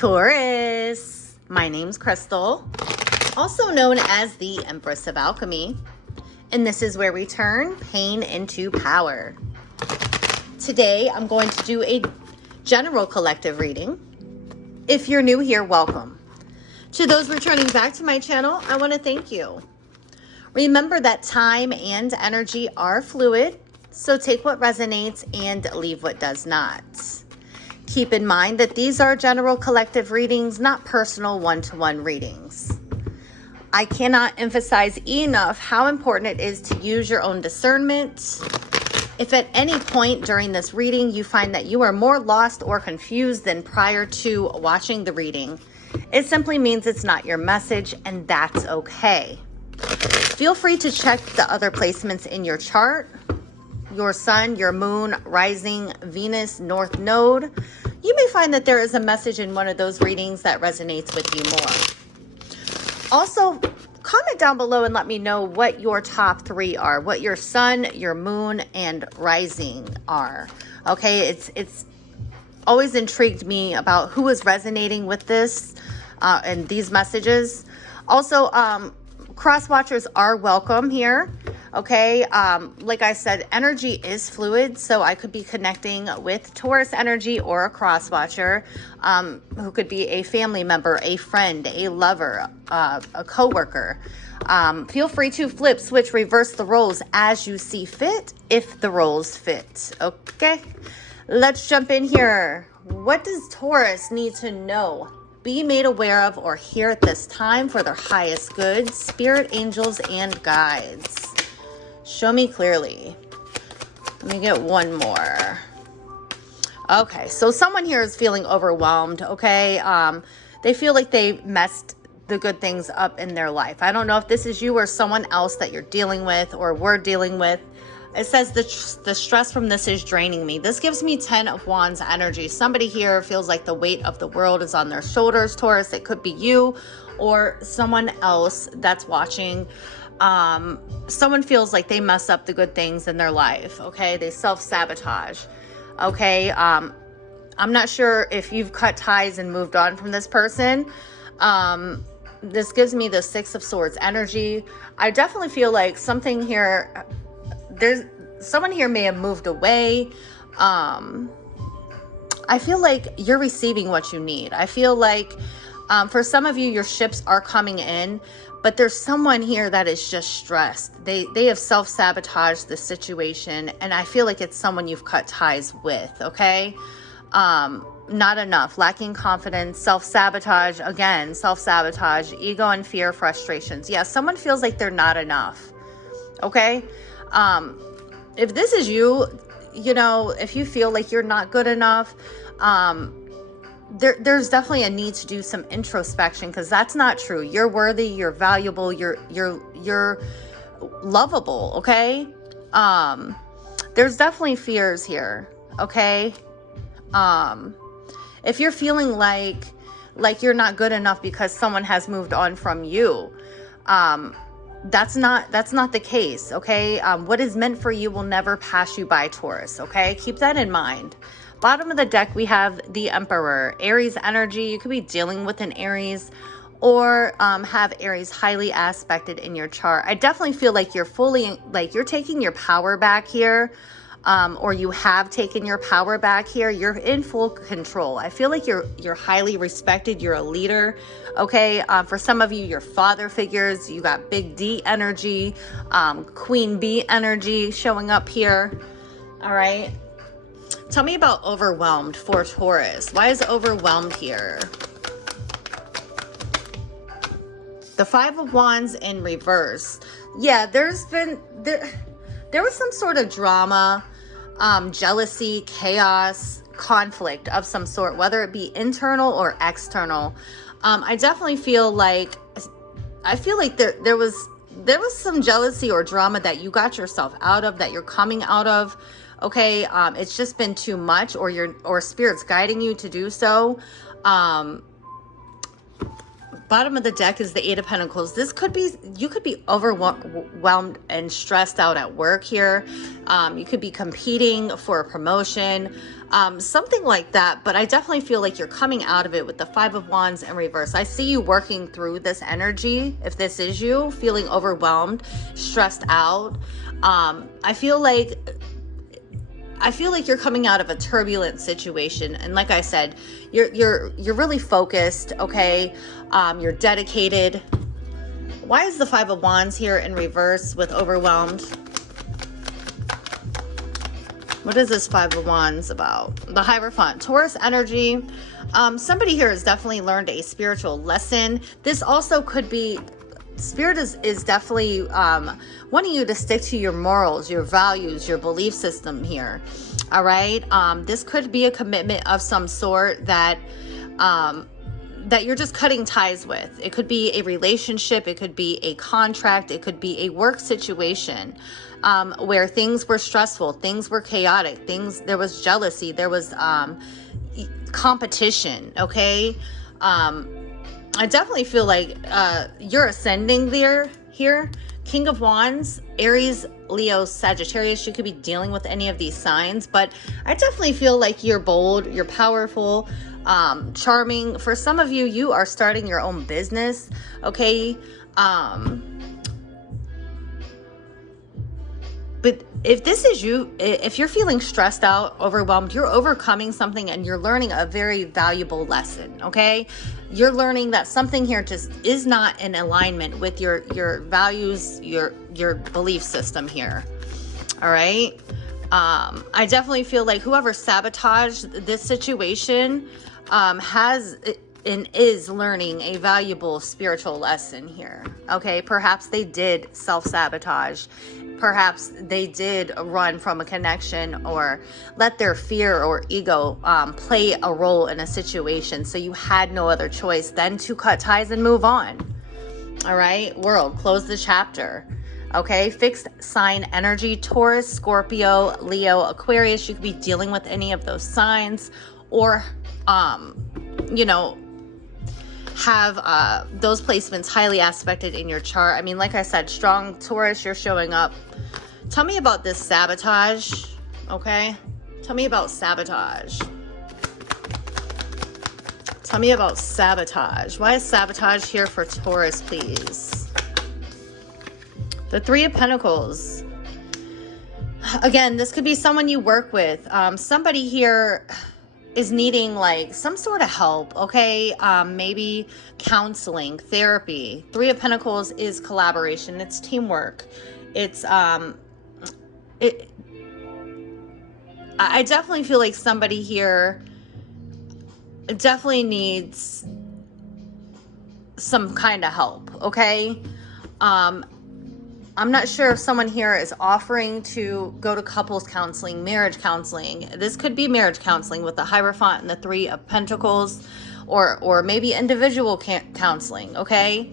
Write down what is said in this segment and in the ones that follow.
Taurus, my name's Crystal, also known as the Empress of Alchemy, and this is where we turn pain into power. Today, I'm going to do a general collective reading. If you're new here, welcome. To those returning back to my channel, I want to thank you. Remember that time and energy are fluid, so take what resonates and leave what does not. Keep in mind that these are general collective readings, not personal one-to-one readings. I cannot emphasize enough how important it is to use your own discernment. If at any point during this reading you find that you are more lost or confused than prior to watching the reading, it simply means it's not your message, and that's okay. Feel free to check the other placements in your chart. Your sun, your moon, rising, Venus, North Node. You may find that there is a message in one of those readings that resonates with you more. Also, comment down below and let me know what your top three are, what your sun, your moon, and rising are. Okay, it's always intrigued me about who is resonating with this and these messages. Also, cross watchers are welcome here. Okay, like I said, energy is fluid, so I could be connecting with Taurus energy or a cross watcher who could be a family member, a friend, a lover, a coworker. Feel free to flip, switch, reverse the roles as you see fit, if the roles fit. Okay, let's jump in here. What does Taurus need to know, be made aware of, or hear at this time for their highest good? Spirit, angels, and guides. Show me clearly. Let me get one more. Okay, so someone here is feeling overwhelmed, okay? They feel like they messed the good things up in their life. I don't know if this is you or someone else that you're dealing with or we're dealing with. It says the stress from this is draining me. This gives me 10 of Wands energy. Somebody here feels like the weight of the world is on their shoulders, Taurus. It could be you or someone else that's watching. Someone feels like they mess up the good things in their life, okay? They self-sabotage, okay? I'm not sure if you've cut ties and moved on from this person. This gives me the Six of Swords energy. I definitely feel like something here, someone here may have moved away. I feel like you're receiving what you need. I feel like for some of you, your ships are coming in, but there's someone here that is just stressed. They have self-sabotaged the situation, and I feel like it's someone you've cut ties with, okay? Not enough, lacking confidence, self-sabotage, again, self-sabotage, ego and fear, frustrations. Yeah, someone feels like they're not enough, okay? If this is you, you know, if you feel like you're not good enough, there's definitely a need to do some introspection, because that's not true. You're worthy, you're valuable, you're lovable, okay? There's definitely fears here, okay? If you're feeling like you're not good enough because someone has moved on from you, that's not the case, okay? What is meant for you will never pass you by, Taurus, okay? Keep that in mind. Bottom of the deck, we have the Emperor, Aries energy. You could be dealing with an Aries or have Aries highly aspected in your chart. I definitely feel like you're you're taking your power back here, or you have taken your power back here. You're in full control. I feel like you're highly respected. You're a leader, okay? For some of you, your father figures. You got big D energy, Queen Bee energy showing up here, all right? Tell me about overwhelmed for Taurus. Why is overwhelmed here? The Five of Wands in reverse. Yeah, there was some sort of drama, jealousy, chaos, conflict of some sort, whether it be internal or external. I definitely feel like there was some jealousy or drama that you got yourself out of, that you're coming out of. Okay, it's just been too much, or spirit's guiding you to do so. Bottom of the deck is the Eight of Pentacles. You could be overwhelmed and stressed out at work here. You could be competing for a promotion. something like that. But I definitely feel like you're coming out of it with the Five of Wands in reverse. I see you working through this energy. If this is you, feeling overwhelmed, stressed out, I feel like you're coming out of a turbulent situation, and like I said, you're really focused. Okay, you're dedicated. Why is the Five of Wands here in reverse with overwhelmed? What is this Five of Wands about? The Hierophant, Taurus energy. Somebody here has definitely learned a spiritual lesson. This also could be, Spirit is definitely wanting you to stick to your morals, your values, your belief system here. All right. This could be a commitment of some sort that you're just cutting ties with. It could be a relationship. It could be a contract. It could be a work situation where things were stressful, things were chaotic, there was jealousy, there was competition. Okay. I definitely feel like you're ascending here. King of Wands, Aries, Leo, Sagittarius. You could be dealing with any of these signs, but I definitely feel like you're bold, you're powerful, charming. For some of you, you are starting your own business. Okay. But if this is you, if you're feeling stressed out, overwhelmed, you're overcoming something and you're learning a very valuable lesson, okay? You're learning that something here just is not in alignment with your values, your belief system here, all right? I definitely feel like whoever sabotaged this situation has and is learning a valuable spiritual lesson here, okay? Perhaps they did self-sabotage. Perhaps they did run from a connection or let their fear or ego play a role in a situation. So you had no other choice than to cut ties and move on. All right, world, close the chapter. Okay, fixed sign energy, Taurus, Scorpio, Leo, Aquarius. You could be dealing with any of those signs or, you know, have those placements highly aspected in your chart. I mean, like I said, strong Taurus, you're showing up. Tell me about this sabotage, okay? Tell me about sabotage. Tell me about sabotage. Why is sabotage here for Taurus, please? The Three of Pentacles. Again, this could be someone you work with. Somebody here is needing like some sort of help, okay? Maybe counseling, therapy. Three of Pentacles is collaboration. It's teamwork. It's I definitely feel like somebody here definitely needs some kind of help, okay? I'm not sure if someone here is offering to go to couples counseling, marriage counseling. This could be marriage counseling with the Hierophant and the Three of Pentacles, or maybe individual counseling, okay?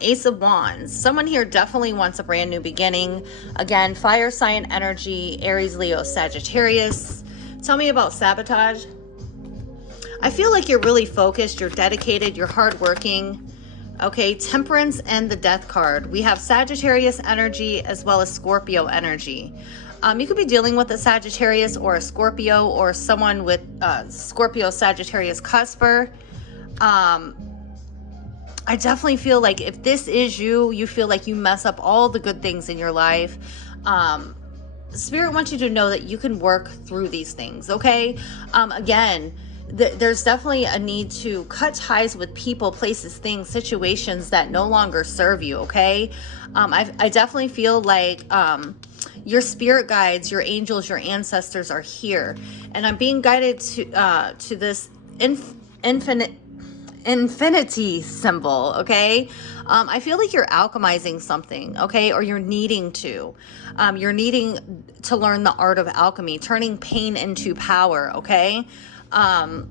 Ace of Wands. Someone here definitely wants a brand new beginning. Again, fire sign energy, Aries, Leo, Sagittarius. Tell me about sabotage. I feel like you're really focused, you're dedicated, you're hardworking. Okay, Temperance and the Death card. We have Sagittarius energy as well as Scorpio energy. You could be dealing with a Sagittarius or a Scorpio or someone with Scorpio Sagittarius cusper. I definitely feel like if this is you feel like you mess up all the good things in your life. Spirit wants you to know that you can work through these things, okay? Again, there's definitely a need to cut ties with people, places, things, situations that no longer serve you, okay? I definitely feel like your spirit guides, your angels, your ancestors are here. And I'm being guided to this infinity symbol, okay? I feel like you're alchemizing something, okay? Or you're needing to. You're needing to learn the art of alchemy, turning pain into power, okay? I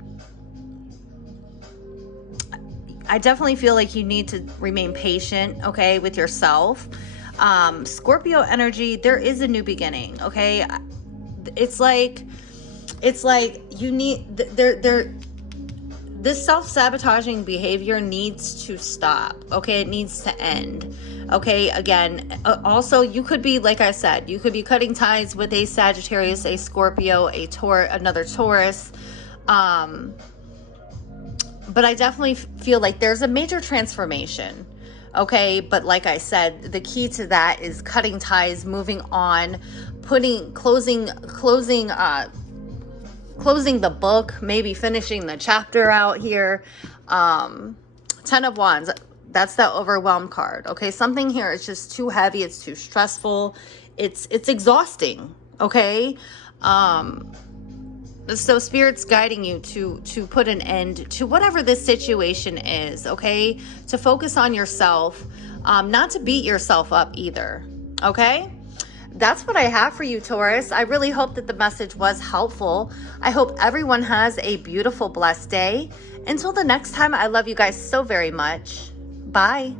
definitely feel like you need to remain patient, okay, with yourself. Scorpio energy, there is a new beginning, okay? It's like you need, this self-sabotaging behavior needs to stop, okay? It needs to end, Okay, again, also you could be, like I said, you could be cutting ties with a Sagittarius, a Scorpio, another Taurus. But I definitely feel like there's a major transformation. Okay, but like I said, the key to that is cutting ties, moving on, closing the book, maybe finishing the chapter out here. 10 of Wands, that's that overwhelmed card. Okay, something here is just too heavy, it's too stressful, it's exhausting. Okay, so Spirit's guiding you to put an end to whatever this situation is. Okay, to focus on yourself, not to beat yourself up either. Okay, that's what I have for you, Taurus. I really hope that the message was helpful. I hope everyone has a beautiful, blessed day. Until the next time, I love you guys so very much. Bye.